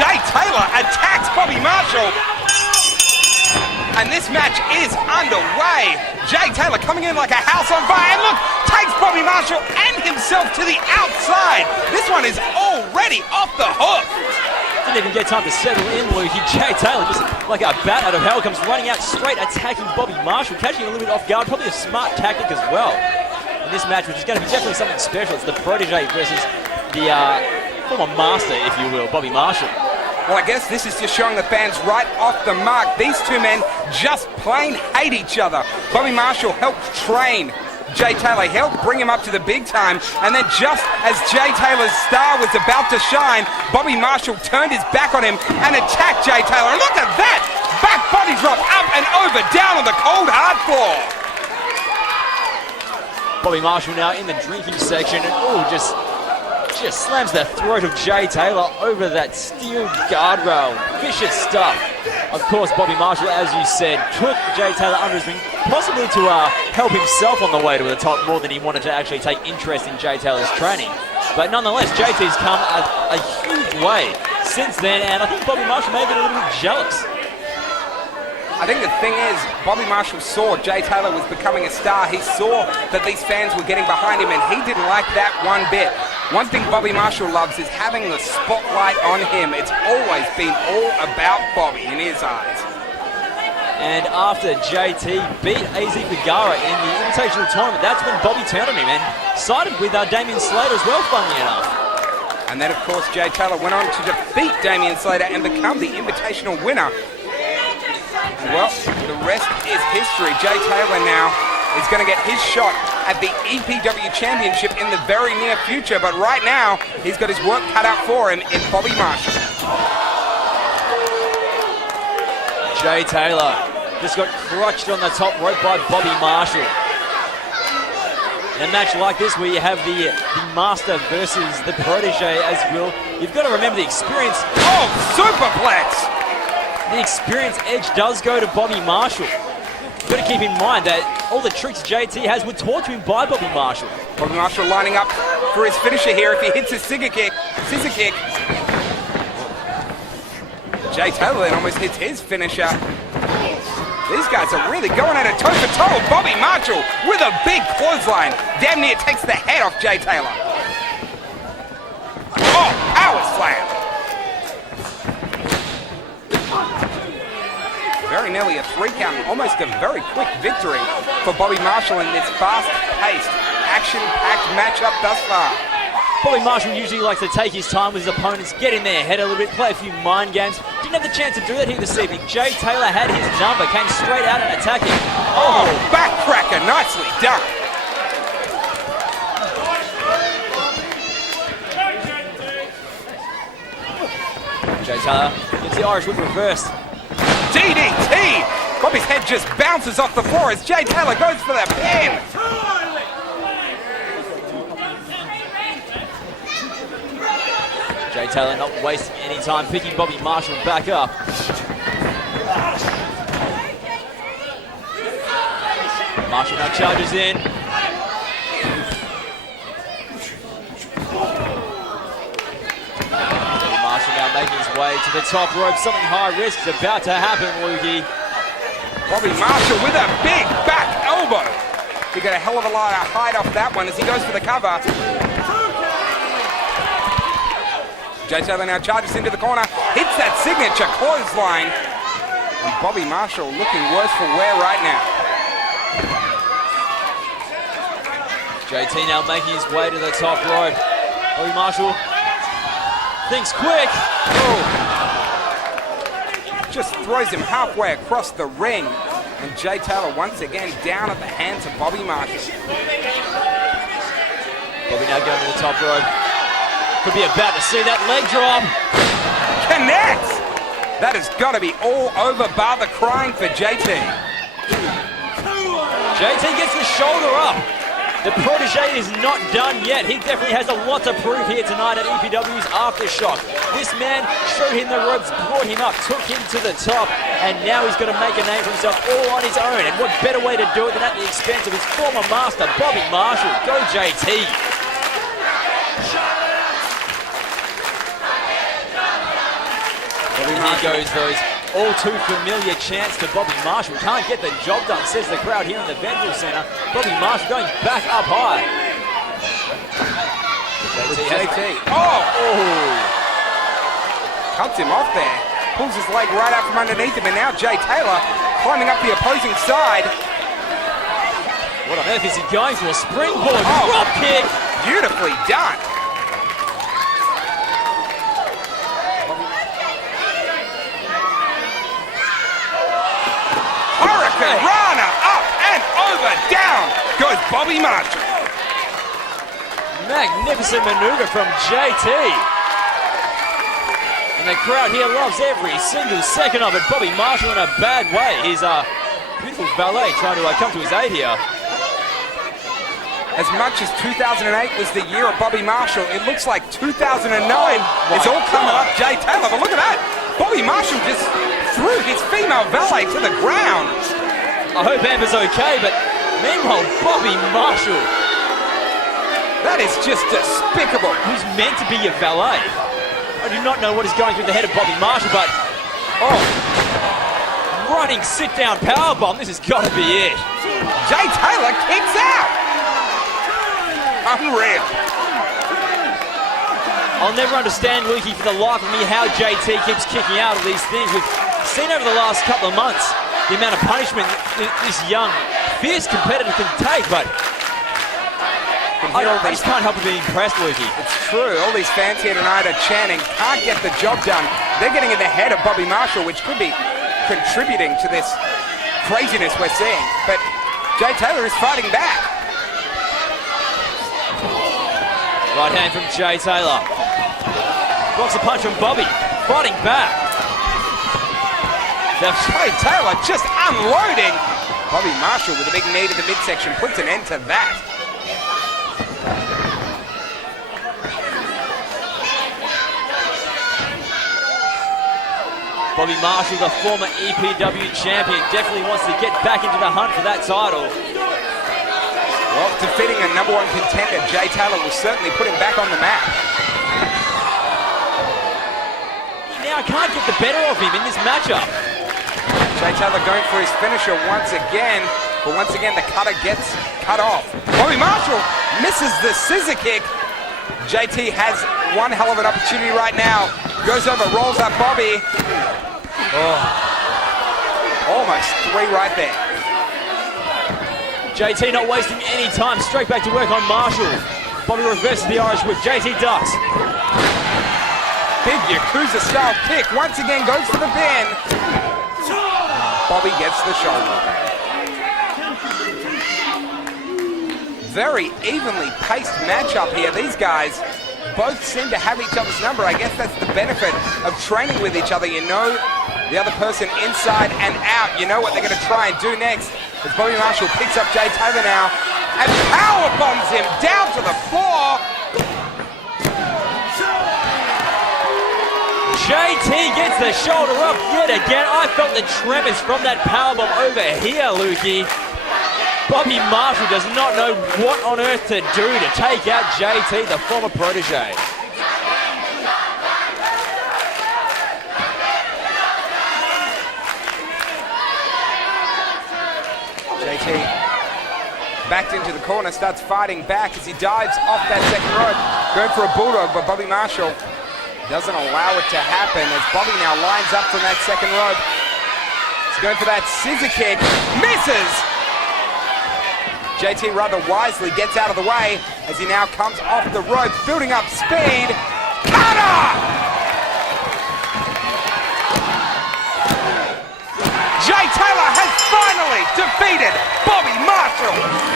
Jay Taylor attacks Bobby Marshall. And this match is underway. Jay Taylor coming in like a house on fire. And look, takes Bobby Marshall and himself to the outside. This one is already off the hook. Didn't even get time to settle in, Lukey. Jay Taylor, just like a bat out of hell, comes running out straight, attacking Bobby Marshall, catching a little bit off guard. Probably a smart tactic as well in this match, which is going to be definitely something special. It's the protege versus the former master, if you will, Bobby Marshall. Well, I guess this is just showing the fans right off the mark. These two men just plain hate each other. Bobby Marshall helped train Jay Taylor, helped bring him up to the big time, and then just as Jay Taylor's star was about to shine, Bobby Marshall turned his back on him and attacked Jay Taylor. And look at that! Back body drop, up and over, down on the cold hard floor. Bobby Marshall now in the drinking section, and just slams the throat of Jay Taylor over that steel guardrail. Vicious stuff. Of course, Bobby Marshall, as you said, took Jay Taylor under his wing, possibly to help himself on the way to the top more than he wanted to actually take interest in Jay Taylor's training. But nonetheless, JT's come a huge way since then, and I think Bobby Marshall may have been a little bit jealous. I think the thing is, Bobby Marshall saw Jay Taylor was becoming a star. He saw that these fans were getting behind him, and he didn't like that one bit. One thing Bobby Marshall loves is having the spotlight on him. It's always been all about Bobby in his eyes. And after JT beat AZ Bagara in the Invitational Tournament, that's when Bobby turned on him and sided with Damian Slater as well, funnily enough. And then, of course, Jay Taylor went on to defeat Damian Slater and become the Invitational winner. Well, the rest is history. Jay Taylor now is going to get his shot at the EPW Championship in the very near future, but right now, he's got his work cut out for him in Bobby Marshall. Jay Taylor just got crutched on the top rope by Bobby Marshall. In a match like this, where you have the master versus the protege, as will, you've got to remember the experience. Oh, superplex! The experience edge does go to Bobby Marshall. You've got to keep in mind that all the tricks JT has were taught to him by Bobby Marshall. Bobby Marshall lining up for his finisher here if he hits his scissor kick. Jay Taylor then almost hits his finisher. These guys are really going at it toe-to-toe. Bobby Marshall with a big clothesline. Damn near takes the head off Jay Taylor. Oh, power slam. Very nearly a 3 count, almost a very quick victory for Bobby Marshall in this fast-paced, action-packed matchup thus far. Bobby Marshall usually likes to take his time with his opponents, get in their head a little bit, play a few mind games. Didn't have the chance to do that here this evening. Jay Taylor had his number, came straight out and attacking. Oh, backcracker, nicely done. Jay Taylor gets the Irish whip reversed. DDT! Bobby's head just bounces off the floor as Jay Taylor goes for the pin. Jay Taylor not wasting any time, picking Bobby Marshall back up. Marshall now charges in. Marshall now making his way to the top rope. Something high risk is about to happen, Lukey. Bobby Marshall with a big back elbow. He got a hell of a lot of height off that one as he goes for the cover. Jay Taylor now charges into the corner, hits that signature clothesline. And Bobby Marshall looking worse for wear right now. JT now making his way to the top rope. Bobby Marshall thinks quick. Oh. Just throws him halfway across the ring. And Jay Taylor once again down at the hands of Bobby Marshall. Bobby now going to the top rope. Could be about to see that leg drop. Connects! That has got to be all over bar the crying for JT. JT gets the shoulder up. The protege is not done yet. He definitely has a lot to prove here tonight at EPW's Aftershock. This man showed him the ropes, brought him up, took him to the top, and now he's going to make a name for himself all on his own. And what better way to do it than at the expense of his former master, Bobby Marshall. Go JT. here goes those all too familiar chants to Bobby Marshall. Can't get the job done, says the crowd here in the Venville Centre. Bobby Marshall going back up high. JT. Cuts him off there. Pulls his leg right out from underneath him, and now Jay Taylor climbing up the opposing side. What on earth is he going for? Springboard drop kick. Beautifully done. Hurricane Rana up and over, down goes Bobby Marshall. Magnificent maneuver from JT. And the crowd here loves every single second of it. Bobby Marshall in a bad way. He's a beautiful valet trying to come to his aid here. As much as 2008 was the year of Bobby Marshall, it looks like 2009 is all coming up Jay Taylor. But look at that. Bobby Marshall just threw his female valet to the ground. I hope Amber's okay, but meanwhile, Bobby Marshall. That is just despicable. Who's meant to be your valet? I do not know what is going through the head of Bobby Marshall, but running sit-down powerbomb. This has got to be it. Jay Taylor kicks out. Unreal. I'll never understand, Lukey, for the life of me, how JT keeps kicking out of these things. We've seen over the last couple of months the amount of punishment this young, fierce competitor can take, but I just can't help but be impressed, Lukey. It's true. All these fans here tonight are chanting, can't get the job done. They're getting in the head of Bobby Marshall, which could be contributing to this craziness we're seeing. But Jay Taylor is fighting back. Right hand from Jay Taylor. Blocks a punch from Bobby. Fighting back. Now Jay Taylor just unloading. Bobby Marshall with a big knee to the midsection puts an end to that. Bobby Marshall, the former EPW champion, definitely wants to get back into the hunt for that title. Well, defeating a #1 contender, Jay Taylor will certainly put him back on the map. Now can't get the better of him in this matchup. Jay Taylor going for his finisher once again, but once again the cutter gets cut off. Bobby Marshall misses the scissor kick. JT has one hell of an opportunity right now. Goes over, rolls up Bobby. Almost 3 right there. JT not wasting any time, straight back to work on Marshall. Bobby reverses the Irish whip, JT ducks. Big Yakuza style kick, once again goes for the pin. Bobby gets the shoulder. Very evenly paced matchup here. These guys both seem to have each other's number. I guess that's the benefit of training with each other. You know the other person inside and out. You know what they're going to try and do next. As Bobby Marshall picks up Jay Taylor now and power bombs him down to the floor. JT gets the shoulder up yet again. I felt the tremors from that powerbomb over here, Lukey. Bobby Marshall does not know what on earth to do to take out JT, the former protege. JT backed into the corner, starts fighting back as he dives off that second rope. Going for a bulldog, but Bobby Marshall doesn't allow it to happen as Bobby now lines up from that second rope. He's going for that scissor kick, misses! JT rather wisely gets out of the way as he now comes off the rope, building up speed. Cutter! Jay Taylor has finally defeated Bobby Marshall.